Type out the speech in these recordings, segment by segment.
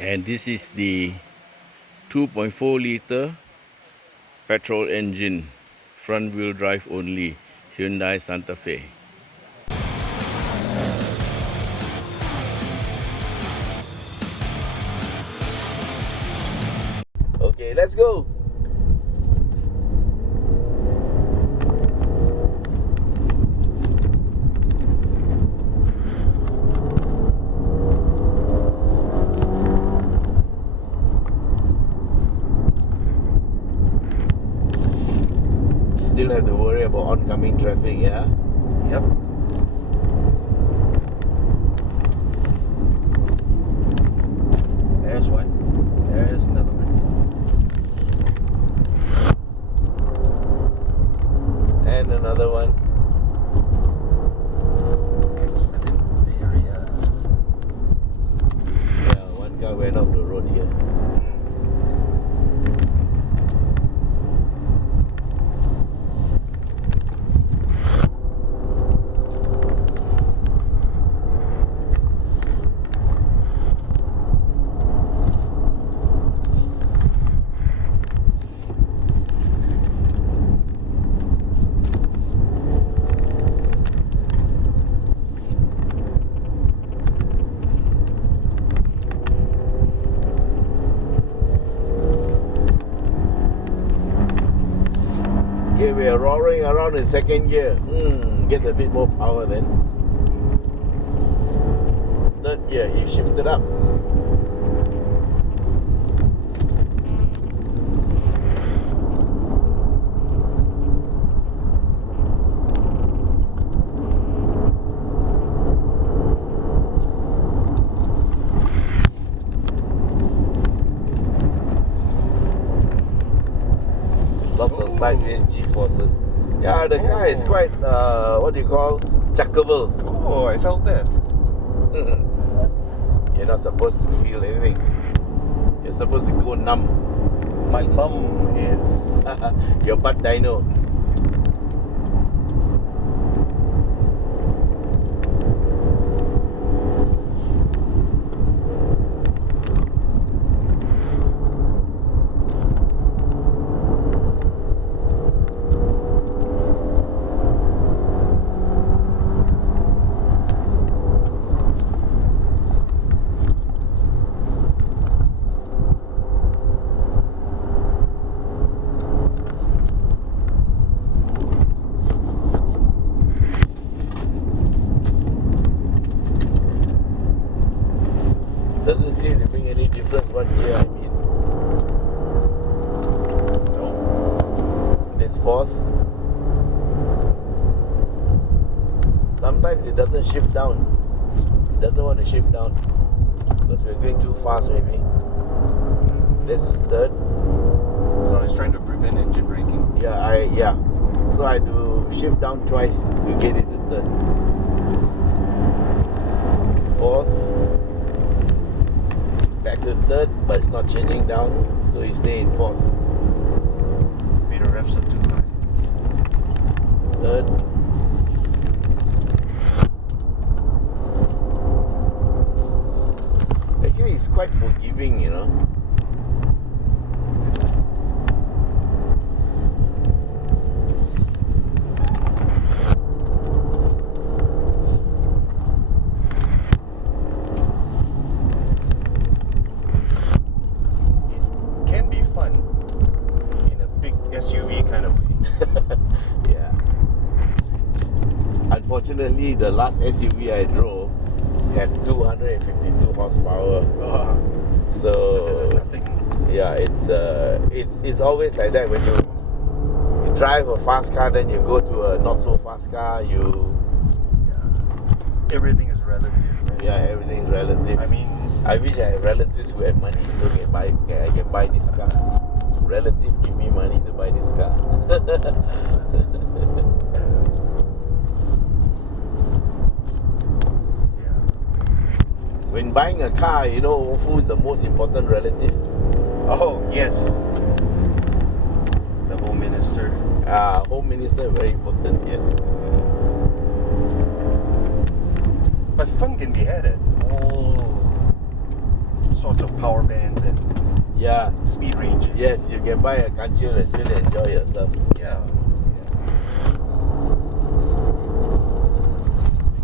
And this is the 2.4 liter petrol engine, front wheel drive only, Hyundai Santa Fe. Okay, let's go. Still have to worry about oncoming traffic, yeah? Yep. There's one. There's another one. And another one. Excellent area. Yeah, one car went off the road here. Okay, we are roaring around in second gear. Gets a bit more power then. Third gear, you shift it up. Lots of sideways G-forces. Yeah, the car is quite, what do you call, chuckable. Oh, I felt that. You're not supposed to feel anything. You're supposed to go numb. My bum is... Your butt dyno. Doesn't seem to make any difference what gear I'm in. No. This fourth. Sometimes it doesn't shift down. It doesn't want to shift down. Because we're going too fast maybe. This is third. No, it's trying to prevent engine braking. Yeah. So I had to shift down twice to get it to third. Fourth. Back to third, but it's not changing down, so you stay in fourth. Maybe the revs are too high. Third. Actually, it's quite forgiving, you know. It can be fun in a big SUV kind of way. Yeah. Unfortunately, the last SUV I drove had 252 horsepower. So this is nothing. Yeah, it's always like that when you drive a fast car, then you go to a not so fast car. Everything is relative. Right? Yeah, everything is relative. I mean, I wish I had relatives who had money so I can buy this car. Relative give me money to buy this car. When buying a car, you know who's the most important relative? oh yes, the Home Minister. Home Minister, very important, yes. But fun can be had at all sorts of power bands and Yeah. speed ranges. Yes, you can buy a kanchil and still enjoy yourself. Yeah.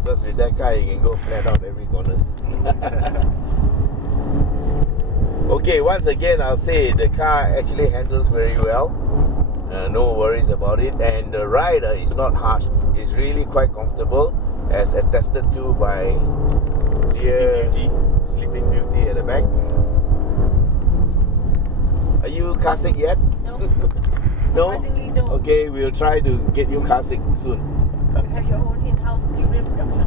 Because with that car, you can go flat out every corner. Okay, once again, I'll say the car actually handles very well. No worries about it. And the ride is not harsh. It's really quite comfortable, as attested to by Sleeping Beauty. Sleeping Beauty at the back. Are you car sick yet? No. No? Surprisingly, no. Okay, we'll try to get you car sick soon. You have your own in-house durian production.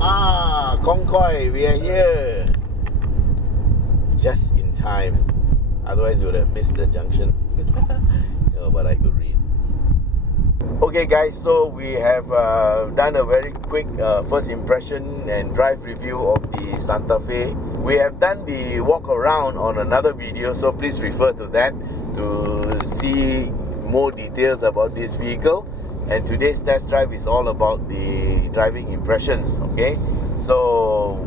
Ah, Khong, we are here. Just in time. Otherwise, you would have missed the junction. But I could read. Okay, guys, so we have done a very quick first impression and drive review of the Santa Fe. We have done the walk around on another video, so please refer to that to see more details about this vehicle. And today's test drive is all about the driving impressions. Okay, so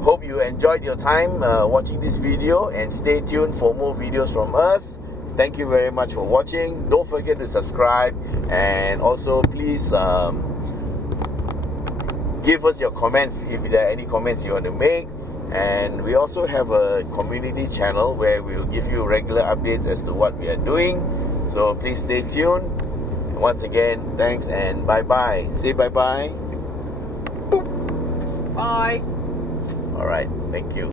hope you enjoyed your time watching this video, and stay tuned for more videos from us. Thank you very much for watching. Don't forget to subscribe, and also please give us your comments if there are any comments you want to make. And we also have a community channel where we will give you regular updates as to what we are doing. So please stay tuned. Once again, thanks and bye-bye. Say bye-bye. Bye. All right, thank you.